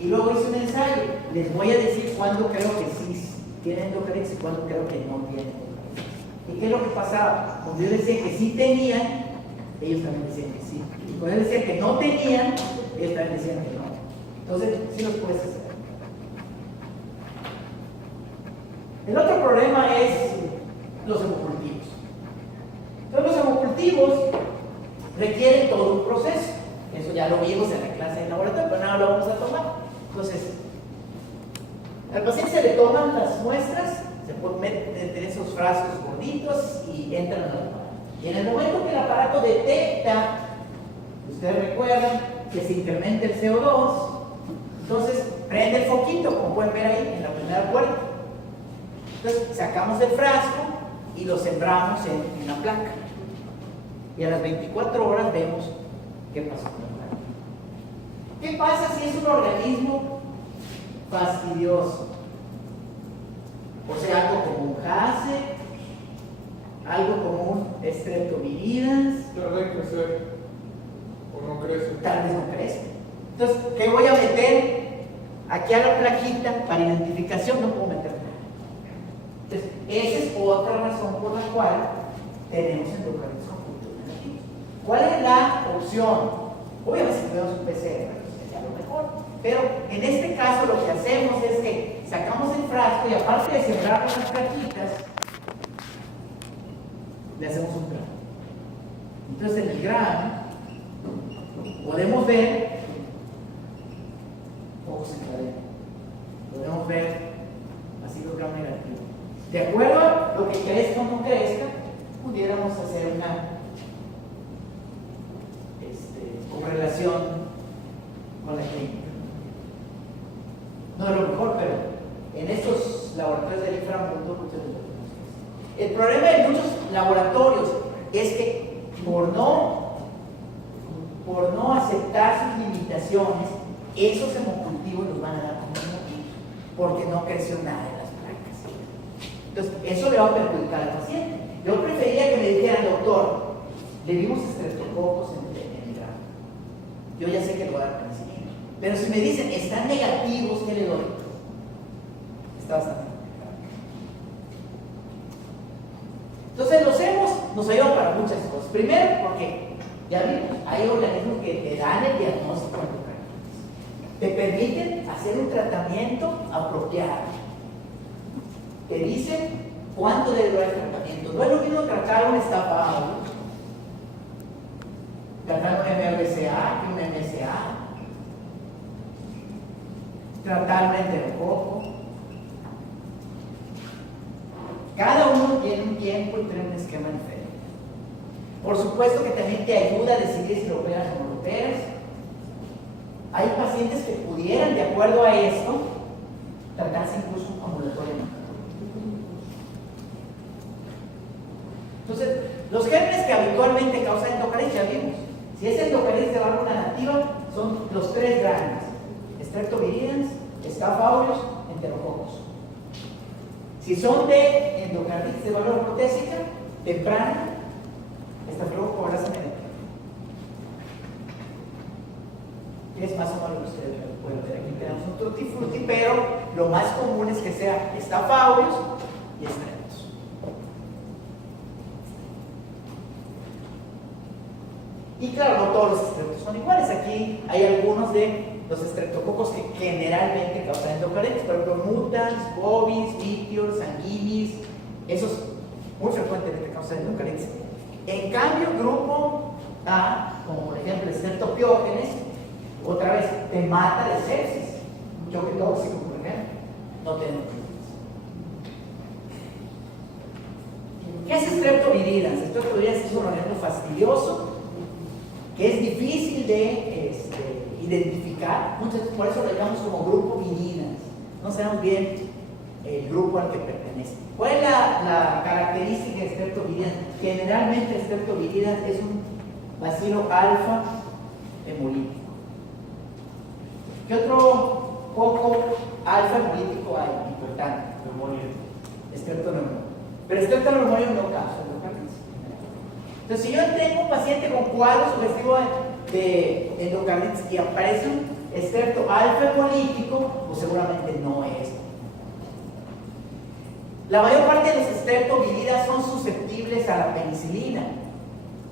Y luego hice un ensayo. Les voy a decir cuándo creo que sí tienen endocaritis y cuándo creo que no tienen endocaritis. ¿Y qué es lo que pasaba? Cuando yo decía que sí tenían, ellos también decían que sí. Y cuando yo decía que no tenían, ellos también decían que no. Entonces, sí los puedes hacer. El otro problema es los hemocultivos. Entonces, los hemocultivos requieren todo un proceso. Eso ya lo vimos en la clase de laboratorio, pero nada lo vamos a tomar. Entonces, al paciente se le toman las muestras, se meten en esos frascos gorditos y entran al aparato. Y en el momento que el aparato detecta, ustedes recuerdan que se incrementa el CO2, entonces prende el foquito, como pueden ver ahí en la primera puerta. Entonces sacamos el frasco y lo sembramos en la placa. Y a las 24 horas vemos qué pasó con la placa. ¿Qué pasa si es un organismo fastidioso? O sea, algo como un Hase, algo como un Streptomyridas. Tarda en crecer o no crece. Tal vez no crece. Entonces, ¿qué voy a meter aquí a la plaquita para identificación? No puedo meter nada. Entonces, esa es otra razón por la cual tenemos endocaritis con cultivo negativo. ¿Cuál es la opción? Obviamente si tenemos un PCR, sería lo mejor. Pero en este caso lo que hacemos es que sacamos el frasco y aparte de sembrar las plaquitas, le hacemos un grano. Entonces en el grano podemos ver cómo se encadena. Podemos ver ácido gram negativo. De acuerdo a lo que crezca o no crezca, pudiéramos hacer una correlación con la clínica. No es lo mejor, pero en estos laboratorios del inframundo muchos de los tenemos. El problema de muchos laboratorios es que por no aceptar sus limitaciones, esos hemocultivos los van a dar como hemocultivos, porque no creció nada en las placas. Entonces, eso le va a perjudicar al paciente. Yo prefería que me dijeran, doctor, le dimos estreptococos en el grano. Yo ya sé que le voy a dar penicilina. Pero si me dicen, están negativos, ¿qué le doy? Está bastante complicado. Entonces, los hemos nos ayudan para muchas cosas. Primero, porque ya vimos, hay organismos que te dan el diagnóstico endocardítico. Te permiten hacer un tratamiento apropiado. Te dicen cuánto debe durar el tratamiento. No es lo mismo tratar un Staph aureus, tratar un MRSA que un MSA, tratar un enterococo. Cada uno tiene un tiempo y tiene un esquema diferente. Por supuesto que también te ayuda a decidir si lo operas o no lo operas. Hay pacientes que pudieran, de acuerdo a esto, tratarse incluso ambulatoriamente. Entonces, los gérmenes que habitualmente causan endocardititis, ya vimos. Si es endocardititis de válvula nativa, son los tres grandes: Streptovirus, Staph aureus, enterococos. Si son de endocarditis de válvula protésica, temprana, Staphylococcus aureus enterococcus. Es más o menos lo que ustedes pueden ver. Aquí tenemos un tutti frutti, pero lo más común es que sea Staph aureus y Streptococcus. Y claro, no todos los estreptos son iguales. Aquí hay algunos de los estreptococos que generalmente causan endocarditis, por ejemplo, mutans, bovis, vitior, sanguinis, esos muy frecuentemente causan endocarditis. En cambio, grupo A, como por ejemplo el Streptopiógenes, otra vez te mata de sepsis, un choque tóxico, por ejemplo, no te endocarditis. ¿Qué es Streptovirus? Streptovirus es un organismo fastidioso que es difícil de identificar, por eso lo llamamos como grupo virinas. No sabemos bien el grupo al que pertenece. ¿Cuál es la característica de Streptovirus? Generalmente Streptovirus es un bacilo alfa hemolítico. ¿Qué otro coco alfa hemolítico hay importante? Streptoneumonium. Pero Streptoneumonium no causa endocarditis. Entonces, si yo tengo un paciente con cuadro sugestivo de endocarditis y aparece un extracto alfa hemolítico, pues seguramente no es. La mayor parte de los estreptoviridis son susceptibles a la penicilina.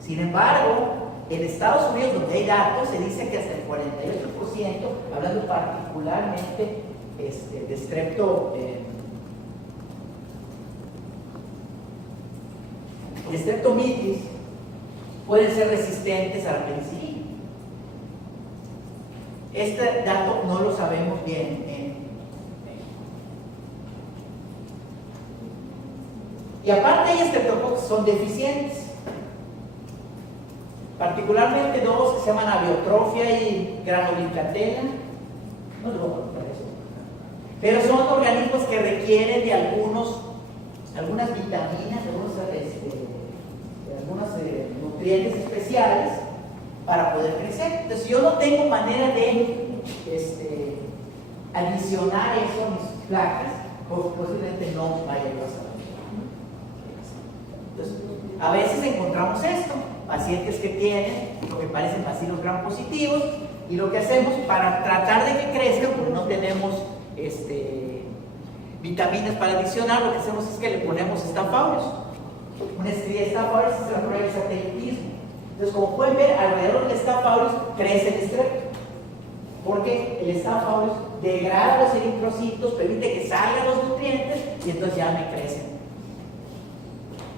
Sin embargo, en Estados Unidos, donde hay datos, se dice que hasta el 48%, hablando particularmente de streptomitis, pueden ser resistentes a la penicilina. Este dato no lo sabemos bien en México. Y aparte hay estreptococos que son deficientes, particularmente dos que se llaman Aviotrophia y Granulincatela. No les voy a contar eso. Pero son organismos que requieren de algunas vitaminas, algunos nutrientes especiales para poder crecer. Entonces, si yo no tengo manera de adicionar eso a mis placas, posiblemente no vaya a pasar. Entonces, a veces encontramos esto, pacientes que tienen lo que parecen bacilos gram positivos, y lo que hacemos para tratar de que crezcan, porque no tenemos vitaminas para adicionar, lo que hacemos es que le ponemos Staph aureus. Una estría de Staph aureus es la prueba del satelitismo. Entonces, como pueden ver, alrededor del Staph aureus crece el estrepto, porque el Staph aureus degrada los eritrocitos, permite que salgan los nutrientes y entonces ya me crecen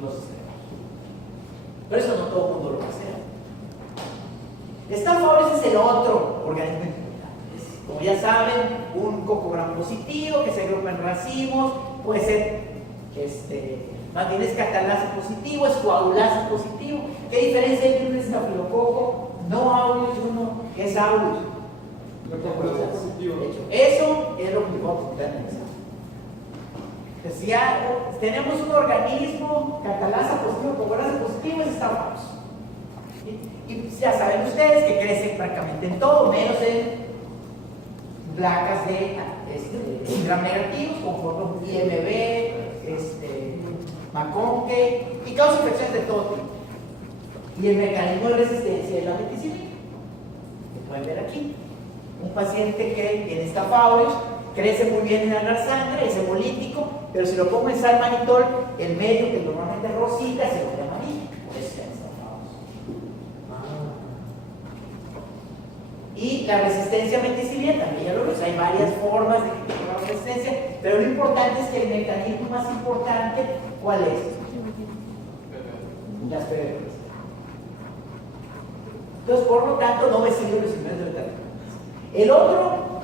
los estreptos. Pero eso no todo el mundo lo va a hacer. Staph aureus es el otro organismo importante. Como ya saben, un coco gram positivo que se agrupa en racimos, puede ser más bien es catalasa positivo, es coagulasa positivo. ¿Qué diferencia hay entre un estafilococo no aureus y uno que es aureus? De hecho, eso es lo que voy a apuntar en el examen. Si tenemos un organismo catalasa positivo, coagulasa positivo, es Staph aureus. Y ya saben ustedes que crece prácticamente en todo, menos en placas de gram negativos, como IMB, McConke, y causa infecciones de todo tipo. Y el mecanismo de resistencia es la meticilina, que pueden ver aquí. Un paciente que tiene Staph aureus crece muy bien en la sangre, es hemolítico, pero si lo pongo en salmanitol, el medio que normalmente es rosita se vuelve amarillo. Y la resistencia a meticilina también, ya lo ves, hay varias formas de la resistencia, pero lo importante es que el mecanismo más importante, ¿cuál es? Las PBPs. Entonces, por lo tanto, no me sirven los primeros de beta. El otro,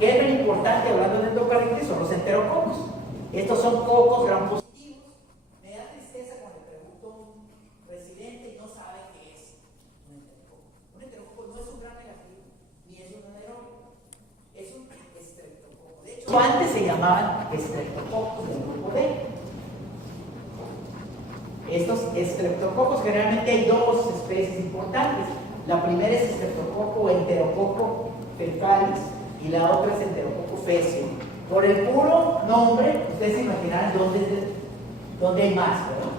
que es muy importante hablando de endocarditis, son los enterococos. Estos son cocos gram positivos. Me da tristeza cuando le pregunto a un residente y no sabe qué es un enterococo. Un enterococo no es un gram negativo, ni es un anaeróbico, es un estreptococo. De hecho, antes se llamaban estreptococos del grupo D. Estos estreptococos, generalmente hay dos especies importantes. La primera es estreptococo enterococo fecalis y la otra es enterococo faecio. Por el puro nombre, ustedes se imaginarán dónde hay más, ¿verdad?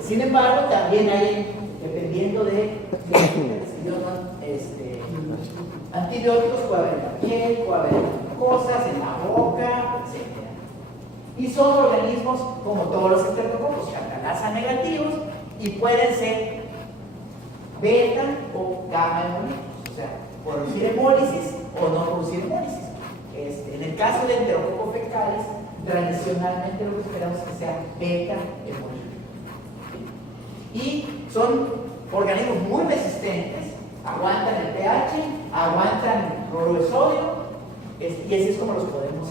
Sin embargo, también hay, dependiendo de antibióticos, puede haber en la piel, puede haber en mucosas, en la boca, etc. Y son organismos, como todos los estreptococos, catalasa negativos, y pueden ser beta o gamma hemolíticos, o sea, producir hemólisis o no producir hemólisis. En el caso de enterococo fecalis, tradicionalmente lo que esperamos es que sea beta hemolítico. Y son organismos muy resistentes, aguantan el pH, aguantan el cloruro de sodio, y así es como los podemos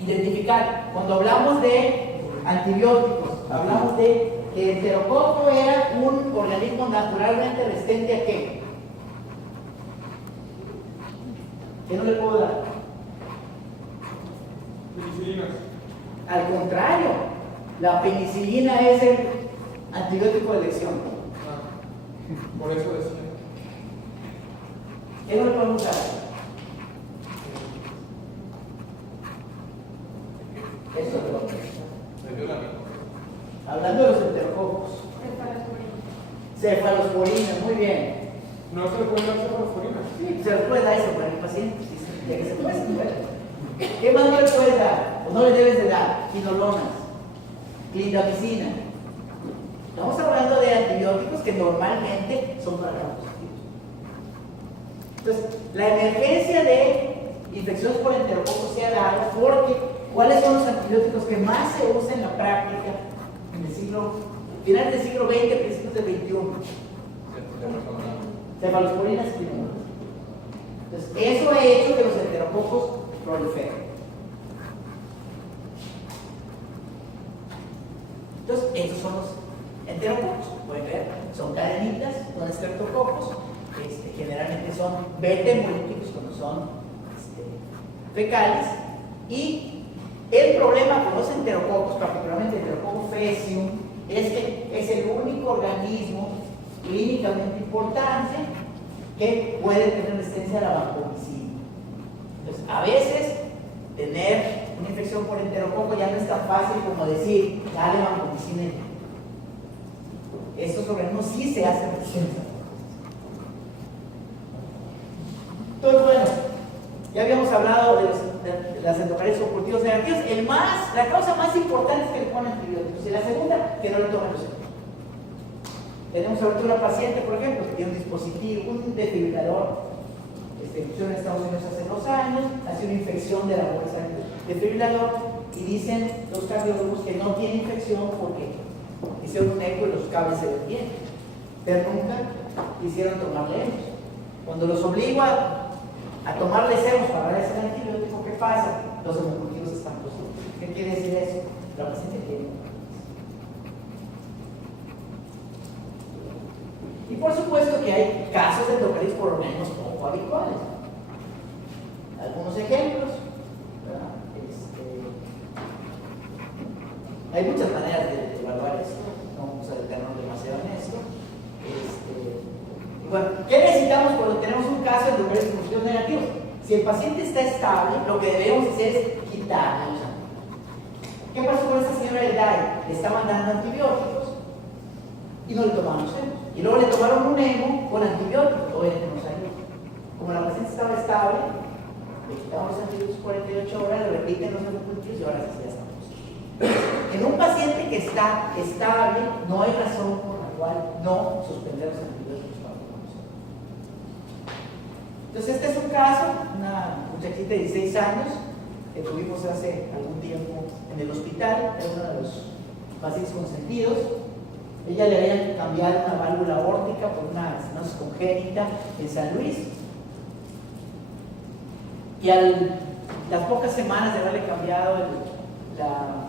identificar. Cuando hablamos de antibióticos, hablamos de que el enterococo era un organismo naturalmente resistente a ¿qué? ¿Qué no le puedo dar? Penicilinas. Al contrario, la penicilina es el antibiótico de elección. Por eso decía. ¿Qué no le podemos dar? Eso es lo que hablando de los enterococos. Cefalosporinas, muy bien. No se le pueden dar cefalosporinas. Sí, se les puede dar eso para el paciente. Sí, que se puede, se puede. ¿Qué más no le puedes dar? O no le debes de dar. Quinolonas, clindamicina. Estamos hablando de antibióticos que normalmente son para gram positivos. Entonces, la emergencia de infecciones por enterococo se ha dado porque ¿cuáles son los antibióticos que más se usan en la práctica en el siglo, finales del siglo XX, principios del XXI? Cefalosporinas y quinolonas. Entonces, eso ha hecho que los enterococos proliferen. Entonces, estos son los enterococos. Pueden ver, son cadenitas, son estreptococos. Generalmente son beta hemolíticos cuando son fecales. Y el problema con los enterococos, particularmente el enterococo faecium, es que es el único organismo clínicamente importante que puede tener resistencia a la vancomicina. Entonces, a veces tener una infección por enterococo ya no es tan fácil como decir, dale vancomicina. Estos organismos sí se hacen resistentes. Entonces, bueno, ya habíamos hablado de las endocardiosis ocultivos negativos. La causa más importante es que le ponen antibióticos. Y la segunda, que no le tomen los otros. Tenemos ahorita una paciente, por ejemplo, que tiene un dispositivo, un desfibrilador. Pusieron en Estados Unidos hace 2 años, hace una infección de la bolsa del desfibrilador y dicen los cardiólogos que no tiene infección porque hicieron un eco y los cables se ven bien. Pero nunca quisieron tomarle hemos. Cuando los obligo a tomarles hemos para darles el antibiótico, ¿qué pasa? Los hemocultivos están positivos. ¿Qué quiere decir eso? La paciente tiene. Y por supuesto que hay casos de endocarditis por organismos poco habituales. Algunos ejemplos, ¿verdad? Hay muchas maneras de evaluar esto, no vamos a detenernos demasiado en esto. Bueno, ¿qué necesitamos cuando tenemos un caso de endocarditis por positivos negativos? Si el paciente está estable, lo que debemos hacer es quitarle los antibióticos. ¿Qué pasó con esta señora del DAI? Le estaban dando antibióticos y no le tomaban los hemos. Y luego le tomaron un hemo con antibióticos, obviamente no salió. Como la paciente estaba estable, le quitamos los antibióticos 48 horas, le repiten los hemocultivos y ahora sí ya estamos. En un paciente que está estable, no hay razón por la cual no suspender los antibióticos para tomarlos. Entonces, este es un caso, una muchachita de 16 años que tuvimos hace algún tiempo en el hospital, era uno de los pacientes consentidos. Ella le habían cambiado una válvula aórtica por una estenosis congénita en San Luis. Y las pocas semanas de haberle cambiado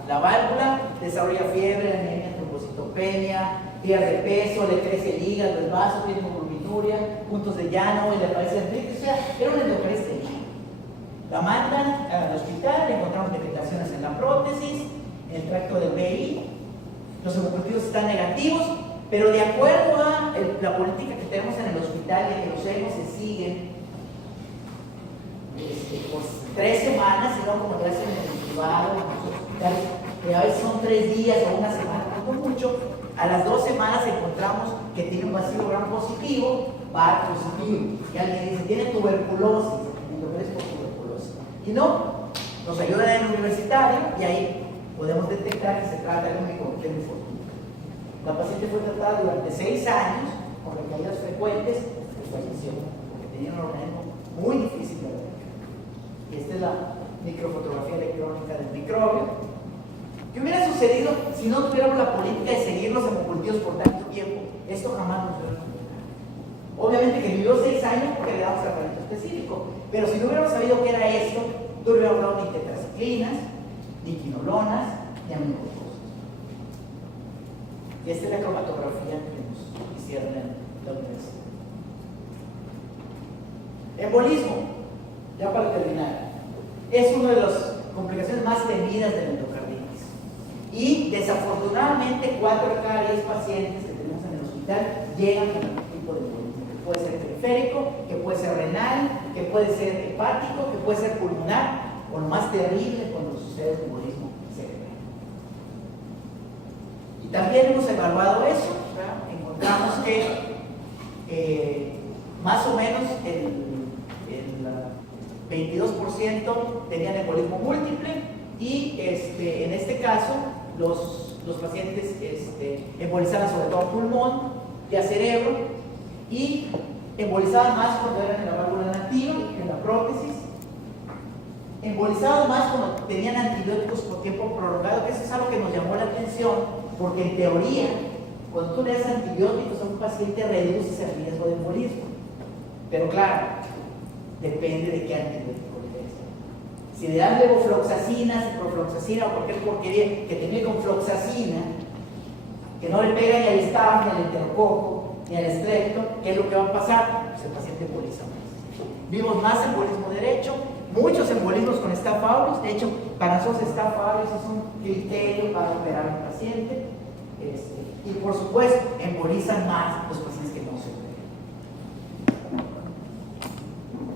la válvula, desarrolla fiebre, anemia, trombocitopenia, pierde peso, le crece el hígado, el vaso, tiene hemoglobituria, puntos de llano y le aparece artritis. O sea, era una endocarditis tenía. La mandan al hospital, le encontramos defectaciones en la prótesis, en el tracto del VI. Los hemocultivos están negativos, pero de acuerdo a la política que tenemos en el hospital de que los hemos se siguen por 3 semanas, sino como lo hacen en el privado, en los hospitales, que a veces son 3 días o una semana, no mucho. A las 2 semanas encontramos que tiene un vacío gram positivo, VAR positivo, y alguien dice, tiene tuberculosis, endocarditis por tuberculosis. Y no, nos ayudan en el universitario y ahí podemos detectar que se trata de un microorganismo. La paciente fue tratada durante 6 años con recaídas frecuentes y falleció porque tenía un organismo muy difícil de ver. Y esta es la microfotografía electrónica del microbio. ¿Qué hubiera sucedido si no tuviéramos la política de seguir los hemocultivos por tanto tiempo? Esto jamás nos hubiera ocurrido. Obviamente que vivió 6 años porque le damos tratamiento específico, pero si no hubiéramos sabido qué era esto, no hubiéramos dado ni tetraciclinas, ni quinolonas, ni aminoglucosas. Y esta es la cromatografía que nos hicieron en la universidad. Embolismo, ya para terminar, es una de las complicaciones más temidas de la endocarditis. Y desafortunadamente 4 de cada 10 pacientes que tenemos en el hospital llegan con algún tipo de embolismo, que puede ser periférico, que puede ser renal, que puede ser hepático, que puede ser pulmonar, o lo más terrible cuando sucede el embolismo cerebral. Y también hemos evaluado eso, ¿verdad? encontramos que más o menos el 22% tenían embolismo múltiple y en este caso los pacientes embolizaban sobre todo pulmón, ya cerebro, y embolizaban más cuando eran en la válvula nativa, en la prótesis, embolizaban más cuando tenían antibióticos por tiempo prolongado, que eso es algo que nos llamó la atención, porque en teoría, cuando tú le das antibióticos a un paciente reduces el riesgo de embolismo. Pero claro, depende de qué antibiótico le des. Si le dan levofloxacina, ciprofloxacina o cualquier porquería que termine con floxacina, que no le pega ni al staph, ni al enterococo, ni al estrepto, ¿qué es lo que va a pasar? Pues el paciente emboliza más. Vimos más embolismo derecho, muchos embolismos con Staph aureus. De hecho, para nosotros Staph aureus es un criterio para operar a un paciente. Y por supuesto, embolizan más los pacientes que no se operan.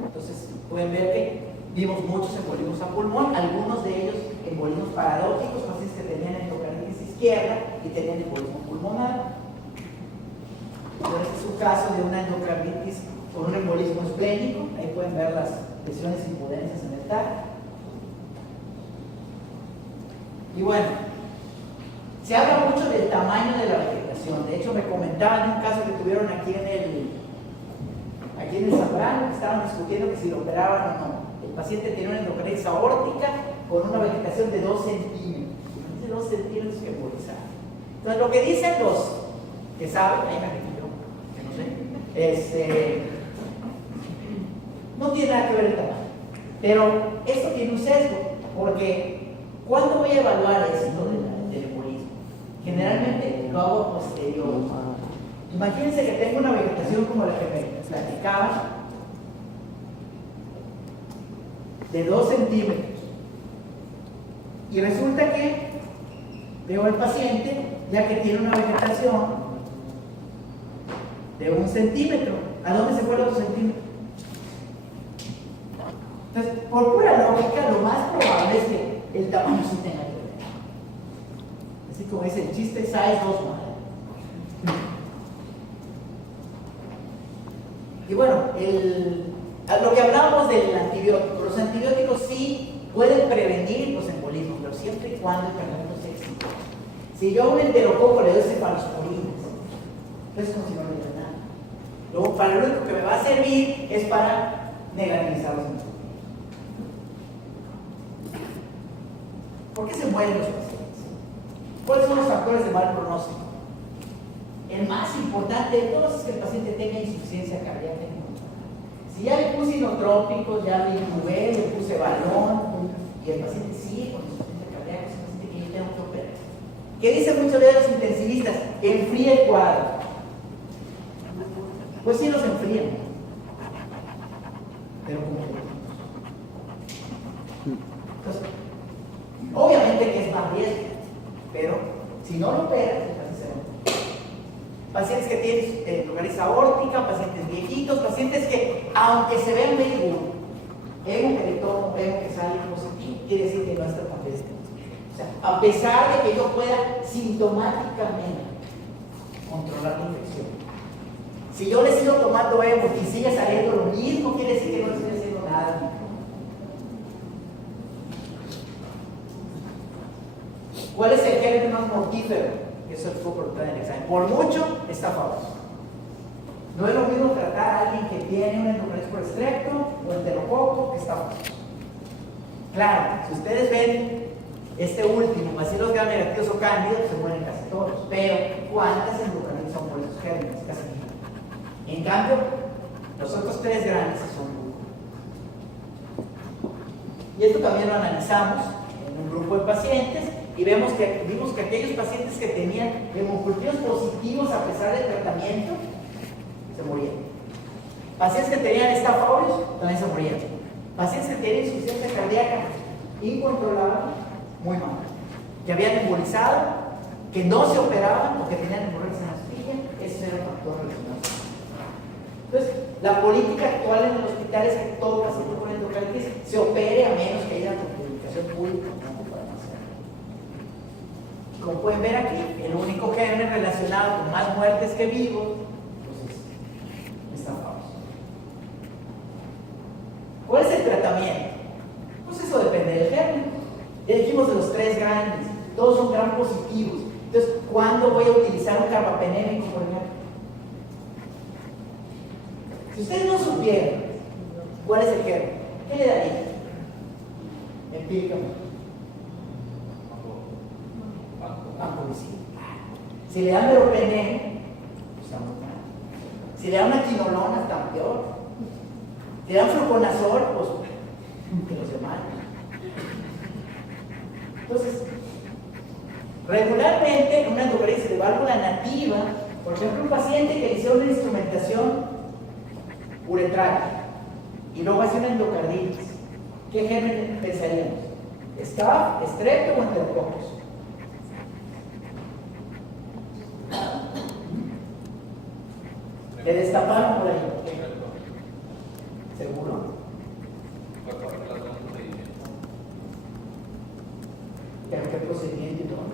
Entonces, pueden ver que vimos muchos embolismos a pulmón, algunos de ellos embolismos paradójicos, pacientes que tenían endocarditis izquierda y tenían embolismo pulmonar. Entonces, este es un caso de una endocarditis con un embolismo esplénico. Ahí pueden ver las lesiones e impudencias en el TAC. Y bueno, se habla mucho del tamaño de la vegetación. De hecho, me comentaban un caso que tuvieron aquí en el Zambrano, que estaban discutiendo que si lo operaban o no. El paciente tenía una endocarditis aórtica con una vegetación de 2 centímetros. Dice 2 centímetros que embolizar. Entonces, lo que dicen los que saben, ahí me retiro, que no sé, no tiene nada que ver el tamaño. Pero esto tiene un sesgo, porque ¿cuándo voy a evaluar esto del embolismo? Generalmente lo hago a posterior. Imagínense que tengo una vegetación como la que me platicaba, de 2 centímetros. Y resulta que veo al paciente ya que tiene una vegetación de 1 centímetro. ¿A dónde se fueron los centímetros? Entonces, por pura lógica, lo más probable es que el tamaño sí tenga que ver. Así como dice el chiste, size 2 más. Y bueno, lo que hablábamos del antibiótico, los antibióticos sí pueden prevenir los embolismos, pero siempre y cuando el tratamiento sea exitoso. Si yo a un enterococo le doy cefalosporinas, es como si no le diera nada. Luego, para lo único que me va a servir es para negativizar los embolismos. ¿Por qué se mueren los pacientes? ¿Cuáles son los factores de mal pronóstico? El más importante de todos es que el paciente tenga insuficiencia cardíaca. Si ya le puse inotrópicos, ya le incubé, le puse balón, y el paciente sigue con insuficiencia cardíaca, es un paciente que yo tengo que operar. ¿Qué dicen muchos de los intensivistas? Que enfría el cuadro. Pues sí los enfrían, pero como entonces, obviamente que es más riesgo, pero si no lo operas, entonces se va. Pacientes que tienen endocarditis aórtica, pacientes viejitos, pacientes que, aunque se vean medio peritomo, que sale positivo, quiere decir que no está tan bien. O sea, a pesar de que yo pueda sintomáticamente controlar la infección, si yo le sigo tomando hemo y sigue saliendo lo mismo, quiere decir que no le estoy haciendo nada. ¿Cuál es el germen más mortífero? Eso es poco en el examen. Por mucho, está famoso. No es lo mismo tratar a alguien que tiene un endocarditis por estrepto o enterococo que está famoso. Claro, si ustedes ven este último, bacilos gram negativos o cándidos, se mueren casi todos. Pero, ¿cuántas endocarditis son por esos gérmenes? Casi ninguna. En cambio, los otros 3 grandes son lúpulo. Y esto también lo analizamos en un grupo de pacientes. Y vimos que aquellos pacientes que tenían hemocultivos positivos a pesar del tratamiento, se morían. Pacientes que tenían Staph aureus, también se morían. Pacientes que tenían insuficiencia cardíaca incontrolable, muy mal. Que habían embolizado, que no se operaban o que tenían hemorroides en la espilla, ese era un factor relacionado. Entonces, la política actual en el hospital es que todo paciente con endocarditis se opere a menos que haya publicación pública. como pueden ver aquí, el único germen relacionado con más muertes que vivos, pues es Staphylococcus. ¿Cuál es el tratamiento? Pues eso depende del germen. Ya dijimos de los tres grandes, todos son gram positivos. Entonces, ¿cuándo voy a utilizar un carbapenémico, por ejemplo? Si ustedes no supieran cuál es el germen, ¿qué le daría? Empíricamente. Vancomicina. Si le dan meropenem, pues está muy mal. Si le dan una quinolona, está peor. Si le dan fluconazol, pues que los demás. Entonces, regularmente en una endocardititis de válvula nativa, por ejemplo, un paciente que le hicieron una instrumentación uretral y luego hace una endocarditis, ¿qué germen pensaríamos? ¿Staph, Strepto o Enterococcus? ¿Le destaparon por ahí? ¿Seguro? ¿Pero qué procedimiento y todo?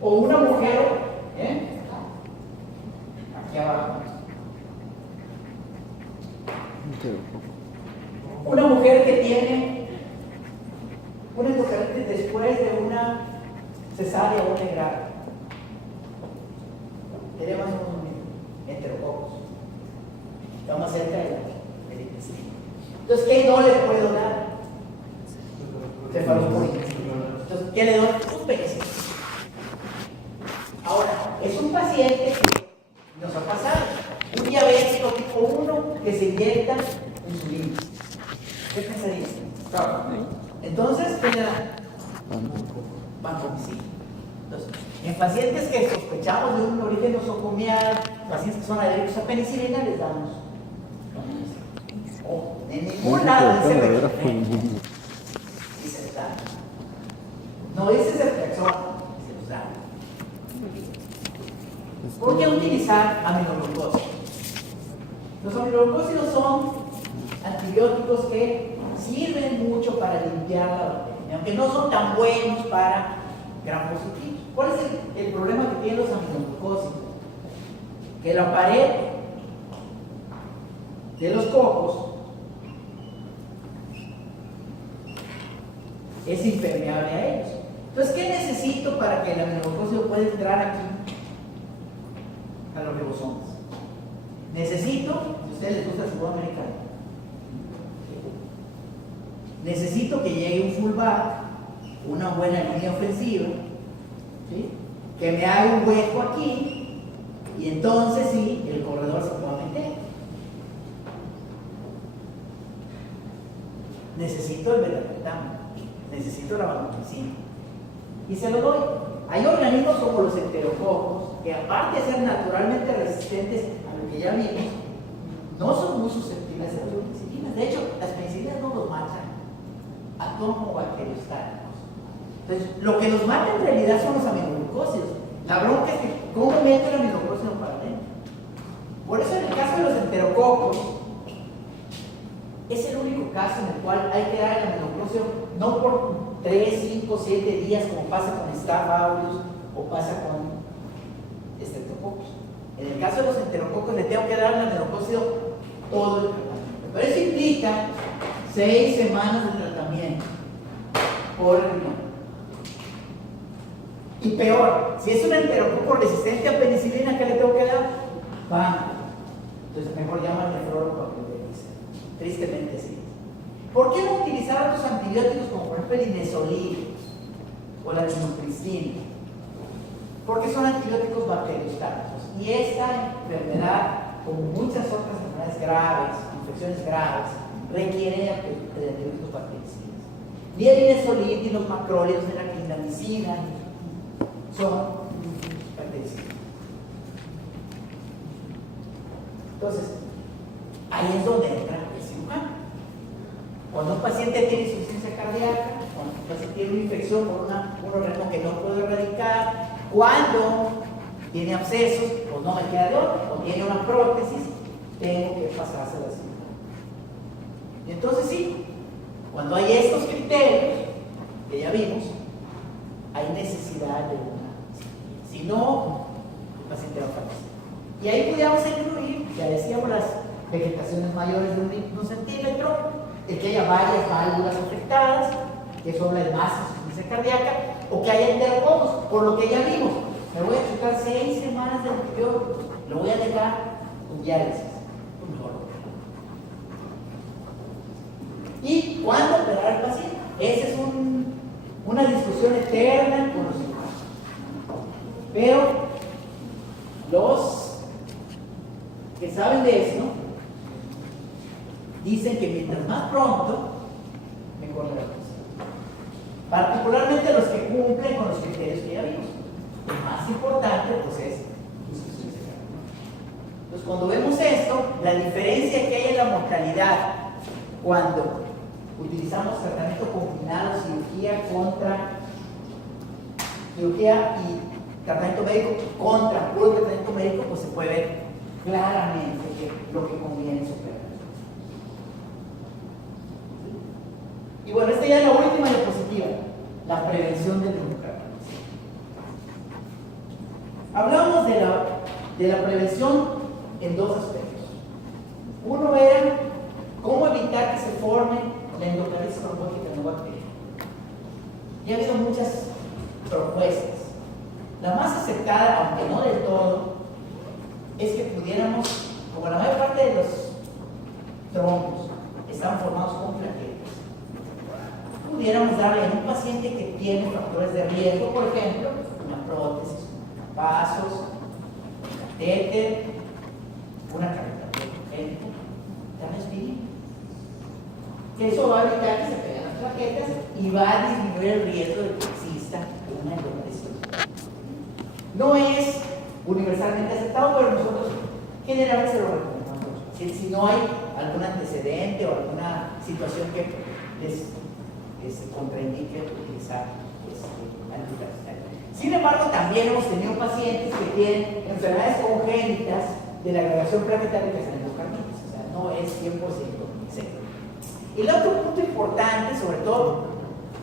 O una mujer, aquí abajo. Una mujer que tiene una endocarditis después de una cesárea o un grave. Tenemos un Enterococcus. Estamos cerca del intestino. Entonces, ¿qué no le puedo dar? Cefalosporina. Entonces, ¿qué le doy? Un penicilina. Ahora, es un paciente que nos ha pasado. Un diabético tipo 1 que se inyecta insulina. ¿Qué pensarías? Entonces, ¿qué le da? Vancomicina. Entonces, en pacientes que sospechamos de un origen nosocomial, pacientes que son alérgicos a penicilina, les damos vancomicina. O en ningún lado dice Rexulene. Dice les damos. No dice Ceftriaxona, dice los damos. ¿Por qué utilizar aminoglucósidos? Los aminoglucósidos son antibióticos que sirven mucho para limpiar la bacteria, aunque no son tan buenos para gram positivos. ¿Cuál es el problema que tienen los aminoglucósidos? Que la pared de los cocos es impermeable a ellos. Entonces, ¿qué necesito para que el aminoglucósido pueda entrar aquí a los ribosomas? Necesito, si a ustedes les gusta el fútbol americano, necesito que llegue un fullback, una buena línea ofensiva, ¿sí? Que me haga un hueco aquí y entonces sí, el corredor se pueda meter. Necesito el betaglutamo, necesito la vancomicina y se lo doy. Hay organismos como los enterococos que, aparte de ser naturalmente resistentes a lo que ya vimos, no son muy susceptibles a las penicilinas. De hecho, las penicilinas no los matan, actúan como bacteriostáticos. Entonces, lo que nos mata en realidad son los aminoglucósidos. La bronca es que, ¿cómo meto el aminoglucósido para adentro? Por eso, en el caso de los enterococos, es el único caso en el cual hay que dar el aminoglucósido no por 3, 5, 7 días, como pasa con Staph aureus o pasa con Streptococcus. En el caso de los enterococos, le tengo que dar el aminoglucósido todo el tratamiento. Pero eso implica 6 semanas de tratamiento por riñón. Y peor, si es un enterococo resistente a penicilina, ¿qué le tengo que dar? Banco. Entonces mejor llama al nefrólogo para que le dice. Tristemente sí. ¿Por qué no utilizar otros antibióticos como por ejemplo el inesolid o la chinocristine? Porque son antibióticos bacteriostáticos. Y esta enfermedad, como muchas otras enfermedades graves, infecciones graves, requiere de antibióticos bactericidas. Ni el inesolid ni los macrólidos ni la clindamicina son bactericidas. Entonces, ahí es donde entra el cirujano. Cuando un paciente tiene insuficiencia cardíaca, cuando un paciente tiene una infección por un organismo que no puedo erradicar, cuando tiene abscesos, pues no me queda de otro, o tiene una prótesis, tengo que pasarse a la cirugía. Y entonces sí, cuando hay estos criterios, que ya vimos, hay necesidad de una cirugía. Si no, el paciente va a fallecer. Y ahí pudiéramos incluir, ya decíamos, las vegetaciones mayores de 1 centímetro, el que haya varias válvulas afectadas, que eso habla de más insuficiencia cardíaca, o que haya enterococos, por lo que ya vimos. Me voy a chutar 6 semanas de antibióticos, lo voy a dejar con diálisis. Pues mejor lo dejo. ¿Y cuándo operar al paciente? Esa es una discusión eterna con los cirujanos. Pero los que saben de eso dicen que mientras más pronto, mejor la cosa. Particularmente los que cumplen con los criterios que ya vimos. El más importante, pues, es insuficiencia cardíaca. Entonces, cuando vemos esto, la diferencia que hay en la mortalidad cuando utilizamos tratamiento combinado, cirugía y tratamiento médico contra puro tratamiento médico, pues se puede ver claramente que lo que conviene es operar. Y bueno, esta ya es la última diapositiva, la prevención del miocarditis. Hablamos de la prevención en dos aspectos. Uno era cómo evitar que se forme la endocarditis trombótica no bacteriana. Ya ha habido muchas propuestas. La más aceptada, aunque no del todo, es que pudiéramos, como la mayor parte de los trombos están formados con plaquetas, pudiéramos darle a un paciente que tiene factores de riesgo, por ejemplo, una prótesis, vasos, un catéter, una cardiopatía, darle aspirina. Que eso va a evitar que se peguen las plaquetas y va a disminuir el riesgo de que exista una endocarditis. No es universalmente aceptado, pero nosotros generalmente se lo recomendamos. Si no hay algún antecedente o alguna situación que les contraindique utilizar antiparasitario. Sin embargo, también hemos tenido pacientes que tienen enfermedades congénitas de la agregación plaquetaria que es la endocarditis, o sea, no es 100% seguro. Y el otro punto importante, sobre todo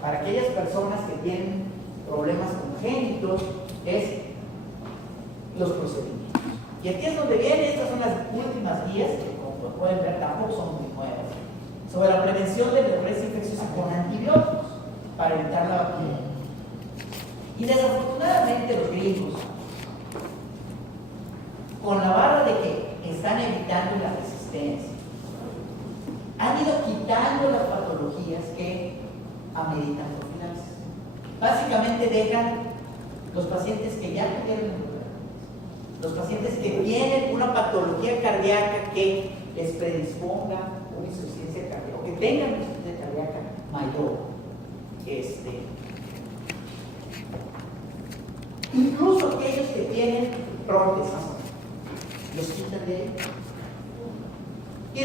para aquellas personas que tienen problemas congénitos, es los procedimientos. Y aquí es donde vienen, estas son las últimas guías, que como pueden ver tampoco son muy nuevas, sobre la prevención de enfermedades infecciosas con antibióticos para evitar la bacteria. Y desafortunadamente los gringos, con la barra de que están evitando la resistencia, han ido quitando las patologías que ameritan profilaxis. Básicamente dejan los pacientes que ya tuvieron los pacientes que tienen una patología cardíaca que les predisponga una insuficiencia cardíaca, o que tengan una insuficiencia cardíaca mayor. Incluso aquellos que tienen prótesis, los quitan de él. Y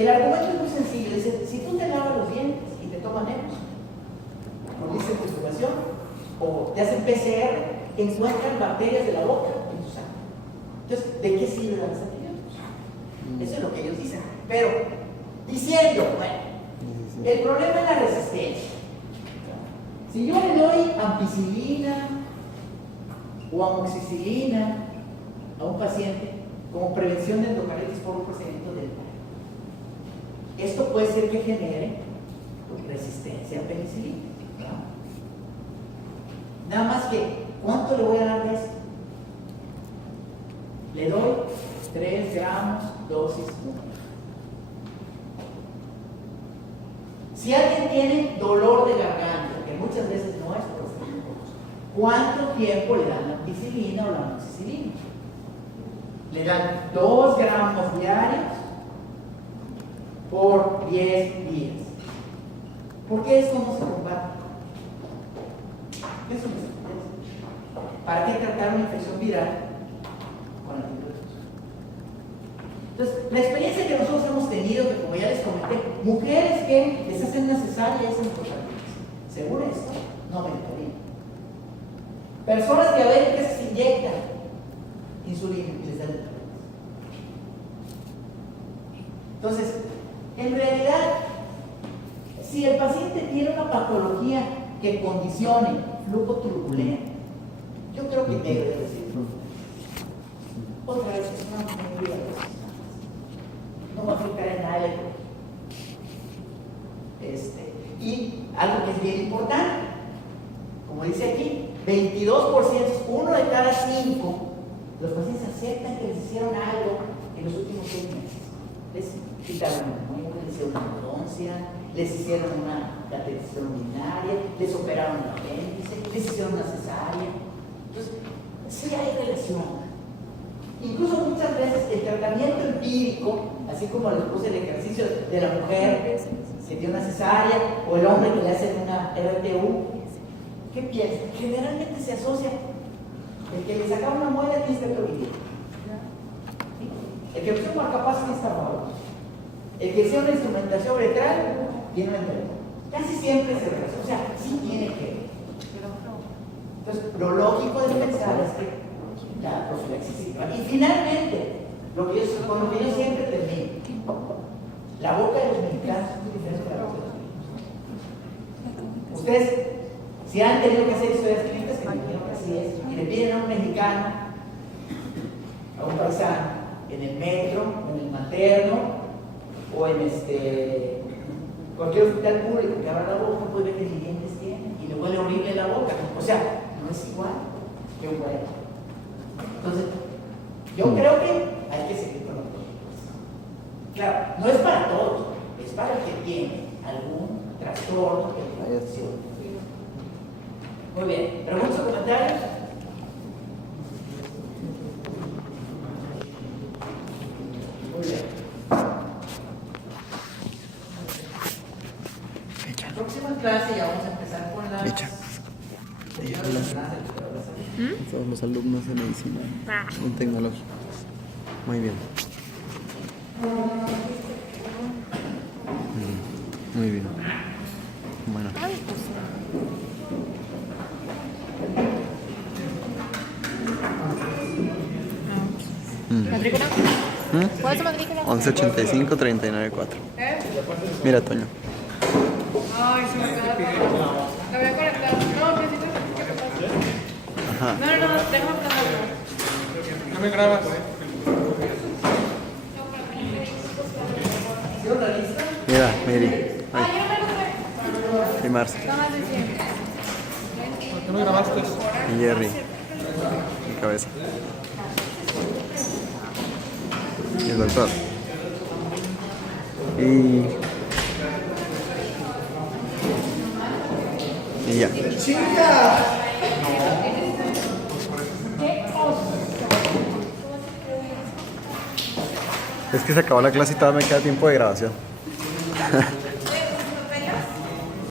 el argumento es muy sencillo. Dice, si tú te lavas los dientes y te toman EPOS, o dicen titulación, o te hacen PCR, encuentran bacterias de la boca en tu sangre. Entonces, ¿de qué sirven los antibióticos? Eso es lo que ellos dicen. Pero, diciendo, bueno, el problema es la resistencia. Si yo le doy ampicilina o amoxicilina a un paciente como prevención de endocarditis por un procedimiento dental, esto puede ser que genere resistencia a penicilina. Nada más que, ¿cuánto le voy a dar de esto? Le doy 3 gramos dosis 1. Si alguien tiene dolor de garganta, que muchas veces no es por estos, ¿cuánto tiempo le dan la ampicilina o la amoxicilina? Le dan 2 gramos diarios por 10 días. ¿Por qué es como se combate? ¿Qué es una estupidez? ¿Para qué tratar una infección viral con antibióticos? Entonces, la experiencia que nosotros hemos tenido, que como ya les comenté, mujeres que les hacen una cesárea y hacen endocarditis, según esto, no me enfermo. Personas diabéticas que se inyectan insulina y les dan endocarditis. Entonces, en realidad, sí si el paciente tiene una patología que condicione flujo turbulento, yo creo que debe decir. Otra vez, es una mayoría de cosas. No va a afectar en nada el y algo que es bien importante, como dice aquí, 22%, uno de cada 5, los pacientes aceptan que les hicieron algo en los últimos 6 meses. Les quitaron un mueble, les hicieron una ortodoncia, les hicieron una cateterización urinaria, les operaron el apéndice, les hicieron una cesárea. Entonces, sí hay relación. Incluso muchas veces el tratamiento empírico, así como les puse el ejercicio de la mujer que tiene una cesárea o el hombre que le hace una RTU, ¿qué piensa? Generalmente se asocia el que le sacaba una muela tiene estreptoviril, el que puso un marcapasos tiene estafados, el que hacía una instrumentación uretral tiene una enfermedad. Casi siempre se relaciona, o sea, sí tiene que ver. Entonces, lo lógico de pensar es que la profilaxis sirva. Y finalmente, con lo que yo siempre termino, la boca de los mexicanos es muy diferente de la boca de los mexicanos. Ustedes, si han tenido que hacer historias clínicas, que me imagino que así es, y le piden a un mexicano, a un paisano, en el metro, en el materno, o en cualquier hospital público que abra la boca, no puede ver qué dientes tiene, y le huele horrible la boca. O sea, no es igual que un huele. Entonces, yo creo que hay que seguir con los protocolos. Claro, no es para todos, es para el que tiene algún trastorno que le funcione. Muy bien, ¿preguntas o comentarios? Muy bien. La próxima clase ya vamos a empezar con las... Todos los alumnos de medicina en tecnología. Muy bien. Muy bien. Bueno. ¿Matrícula? ¿Cuál es tu matrícula? 1185-394. Mira, Toño. Ay, se me queda todo. La voy a conectar. No, necesito que me pase. Ajá. No, déjame pasarlo. No me grabas. ¿Hicieron la lista? Mira, Mary. Ay, Ay, yo no me lo sé. y Marce. No más de 100. ¿Por qué no grabaste? Y Jerry. Mi cabeza. Y el doctor. Y ya. ¡Chica! Es que se acabó la clase y todavía me queda tiempo de grabación.